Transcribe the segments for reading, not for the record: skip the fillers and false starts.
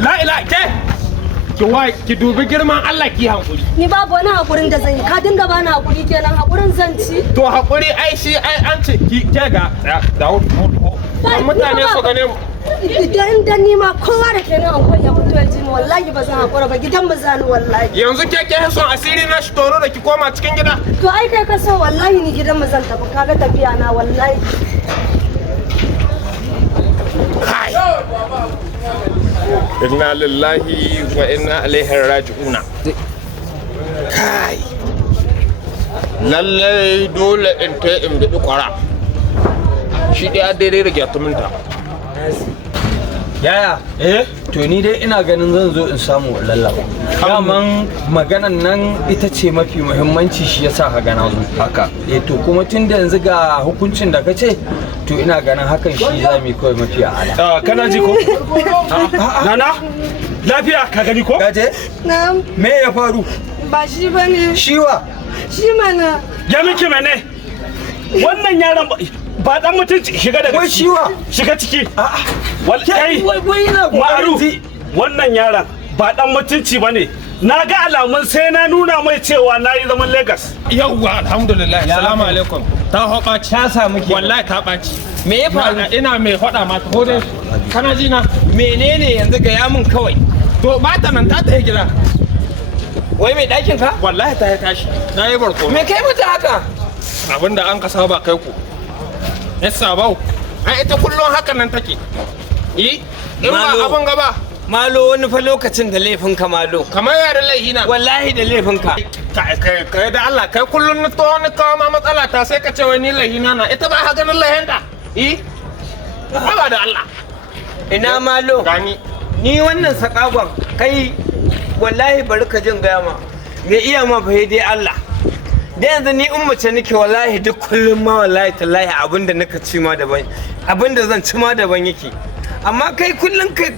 La ila ke ki dubi girman Allah ki hankuri. Ni babu wani hakurin da zan yi. Ka dinga bani hakuri kenan, hakurin zan ci. To hakuri ai shi ai an ce ki ke ga da mutane su gane mu. Idan ni ma kowa da kenan an koya mutu ya ji wallahi ba zan hakura ba gidan mu zani wallahi. Yanzu ke son asiri na shi toro da ki koma cikin gida. To ai kai ka so wallahi ni gidan mu zan tafi kaga tafiya na wallahi. Kai. Inna lillahi wa inna ilaihi raji'una. Kai. Lallai dole in ta in bi Kwara. Shi dai daidai da gyatuminta. Yaya? To ni dai ina ganin zan zo in samu lallaba. Daman maganan nan ita ce mafi muhimmanci shi yasa ka gana zo haka. To kuma tun da yanzu ga hukuncin da ka ce to ina ganin hakan shi za mu yi kawai mafi a'ala. Kana ji ko? Nana? Lafiya ka gani ko? Gaje? Na'am. Me ya faru? Ba shi bane. Shiwa? Shi mana. Ya miki mene? Wannan yaron ba dan mutunci shiga daga ciki. Wai shiwa? Shiga ciki. Wallahi wai ina Maru. Wannan yaron ba dan mutunci bane. Na ga alamun sai na nuna mai cewa na yi zaman Lagos. Yawwa alhamdulillah. Assalamu alaikum. Ta hoɓaci. Ta samu ke. Wallahi ta ɓaci. Me ya faru? Ina mai faɗa mata ko dai kana ji na? Menene yanzu ga yamin kawai? To mata nan ta tafi gida. Wai mai ɗakin ka? Wallahi ta yi tashi. Na yi barko. Me kai mata haka? Abinda an ka saba kai ku. Yassa bau. Ai ita kullum hakan nan take. In ba abin gaba. Malo wani fa lokacin da laifin ka malo. Kamar yaran laihina. Wallahi da laifin ka. Kai da Allah kai kullum ni to ni kawo ma matsala ta sai ka ce wai ni laihina na. Ita ba ha ganin laihinta. Ba da Allah. Ina malo. Gani. Ni wannan sakagon kai wallahi bari ka jin gaya ma. Me iya ma fa dai Allah. Da yanzu ni ummace nake wallahi duk kullum ma wallahi tallahi abinda naka ci ma daban. Abinda zan ci ma daban yake. Amma kai kullum kai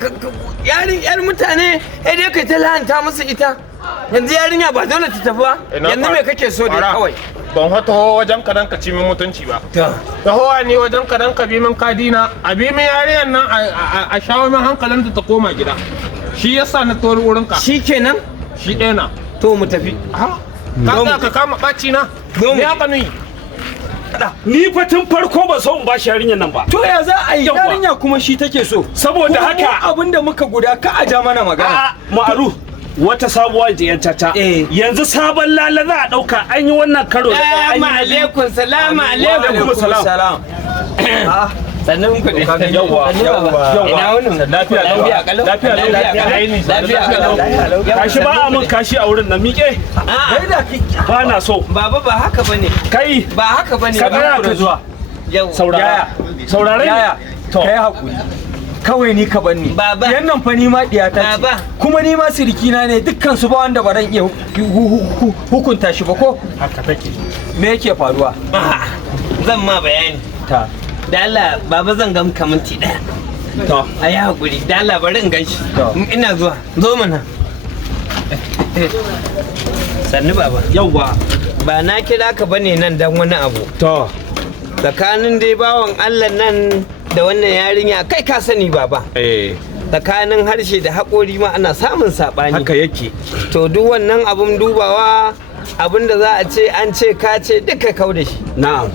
yar mutane sai dai kai ta lahanta musu ita. Yanzu yarinya ba dole ta tafi ba. Yanzu me kake so dai kawai? Ban hata wajen ka dan ka ci min mutunci ba. Tahowa ne wajen ka dan ka bi min kadina, a bi min yarinyar nan a shawo min hankalinta ta koma gida. Shi yasa na tori wurin ka. Shi kenan? Shi ɗaya na. To mu tafi. Ka kama ɓaci na. Me haka ni? Ni fa tun farko ba so in ba shi yarinyar nan ba. To ya za a yi yarinya kuma shi take so. Saboda haka abinda muka guda ka aja mana magana. Ma'aru wata sabuwa jiyan tata. Yanzu sabon lala za a dauka an yi wannan karo da Assalamu alaikum. Salamu alaikum. Salam. Sannan ku ne. Yawwa. Ina wannan? Lafiya kalau. Lafiya kalau. Kashi ba a mun kashi a wurin nan miƙe. Ba na so. Baba ba haka bane. Kai ba haka bane. Ka tsaya ka zuwa. Saurara. Yaya. Kai hakuri. Kawai ni ka banni. Baba. Yan nan fa ni ma diyata ce. Kuma ni ma sirikina ne dukkan su ba wanda ba ran iya hukunta shi ba ko? Haka take. Me yake faruwa? Zan ma bayani. Ta. Da Allah baba zan ga maka minti daya. To, ayi hakuri. Da Allah bari in ganshi. Ina zuwa. Zo mana. Sannu baba. Yawwa. Ba na kira ka bane nan dan wani abu. To. Tsakanin dai bawan Allah nan da wannan yarinya kai ka sani baba. Tsakanin harshe da haƙori ma ana samun saɓani. Haka yake. To duk wannan abun dubawa abin da za a ce an ce ka ce duka kau da shi. Na'am.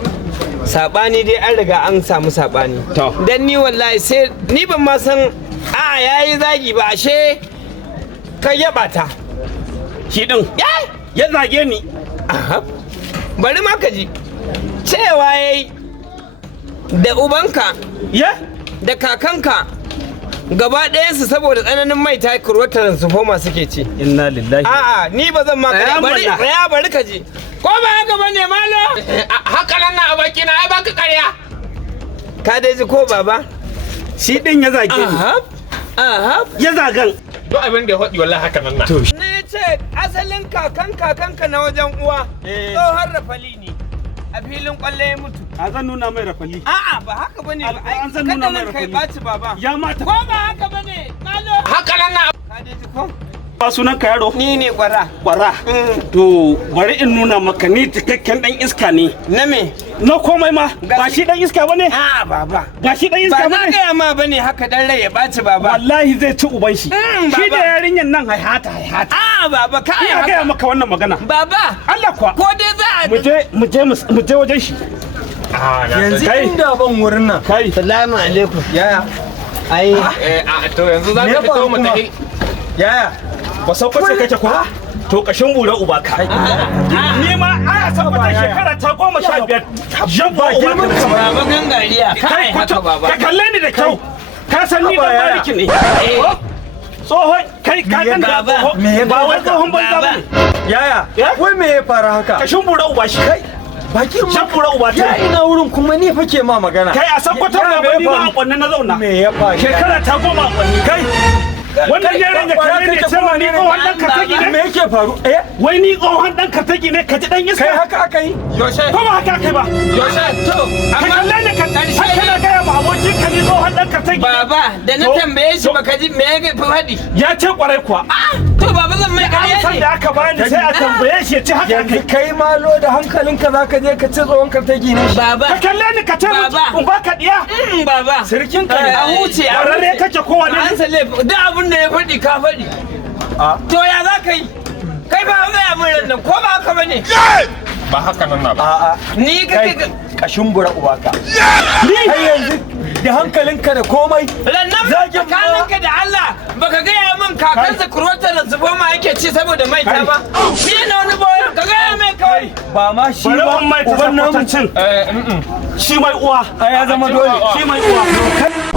Saɓani dai an riga an samu saɓani. Dan ni wallahi sai ni ban ma san a yayi zagi ba ashe ka yaba ta. Shi din. Ya zage ni. Bari ma ka ji. Cewa yayi da ubanka da kakanka gaba ɗayansu saboda tsananin mai ta kurwatar sufoma suke ci. Inna lillahi. A'a ni ba zan maka bari ka ji. Ko ba haka bane malo? Haka nan na a baki na ai baka ƙarya. Ka dai ji ko baba? Shi din ya zage ni. Ya zagan. Duk abin da ya faɗi wallahi haka nan na. Ne ce asalin kakanka na wajen uwa tsohon rafali ne. A filin kwalle ya mutu. A zan nuna mai rafali. A'a ba haka bane ba. An zan nuna mai rafali. Kai baci baba. Ya mata. Ko ba haka bane? Malo. Haka nan na. Ka dai ji ko? Ba sunan ka yaro? Ni ne Kwara. Kwara. To bari in nuna maka ni cikakken dan iska ne. Na me? Na komai ma. Ba shi dan iska bane? A baba. Ba shi dan iska bane? Ba na gaya ma bane haka dan rai ya baci baba. Wallahi zai ci uban shi. Shi da yarinyan nan haihata. A baba ka ina gaya maka wannan magana. Baba. Allah kuwa. Ko dai za a mu je wajen shi. Yanzu inda ban wurin nan. Kai. Salamu alaikum. Yaya. Ai. To yanzu za ka fito mu tafi. Yaya. Ba Sokoto kake ko? To kashin bura uba ka. Ni ma a Sokoto shekara ta 15. Jabba uba ka. Baba gangariya. Kai haka baba. Ka kalle ni da kyau. Ka san ni da bariki ne. Tsohon kai ka kan da ba wai tsohon banza ba. Yaya. Wai me ya fara haka? Kashin bura uba shi. Kai. Bakin shakura uba ta ina wurin kuma ni fa ke ma magana. Kai a Sokoto ba ni ma a kwanne na zauna. Me ya faru? Shekara ta 10 a kwanne. Kai. Wannan yaron ya kare ne cewa ni tsohon dan kartaki ne. Me yake faru? Wai ni tsohon dan kartaki ne ka ji dan iska. Kai haka aka yi? Yoshe. Ko ba haka kai ba? Yoshe. To, Ka kalle ne ka kana gaya ma abokin ka ni tsohon dan kartaki. Baba, da na tambaye shi baka ji me ya faɗi? Ya ce kwarai kuwa. To baba zan mai ƙarya San ne. da aka bani sai a tambaye shi ya ce haka kai. Kai malo da hankalinka zaka je ka ci tsohon kartaki ne. Baba. Ka kalle ni ka ce in baka diya. Baba. Sirkin ka ne. A huce a Rarre kake kowa ne. An sale duk abin da ya faɗi ka faɗi. To ya za ka yi? Kai ba an gaya min nan ko ba haka bane? Ba haka nan na ba. A'a. Ni kake kashin bura uba ka. Kai yanzu da hankalinka da komai. Rannan tsakaninka da Allah baka gaya min kakansa kurota da zubo ma yake ci saboda mai ta ba. Ni na wani boye ka gaya mai kawai. Ba ma shi Bari ba. ban mai ta Uban namu. Sokotancin. Shi mai uwa. Ya zama dole. Shi mai uwa.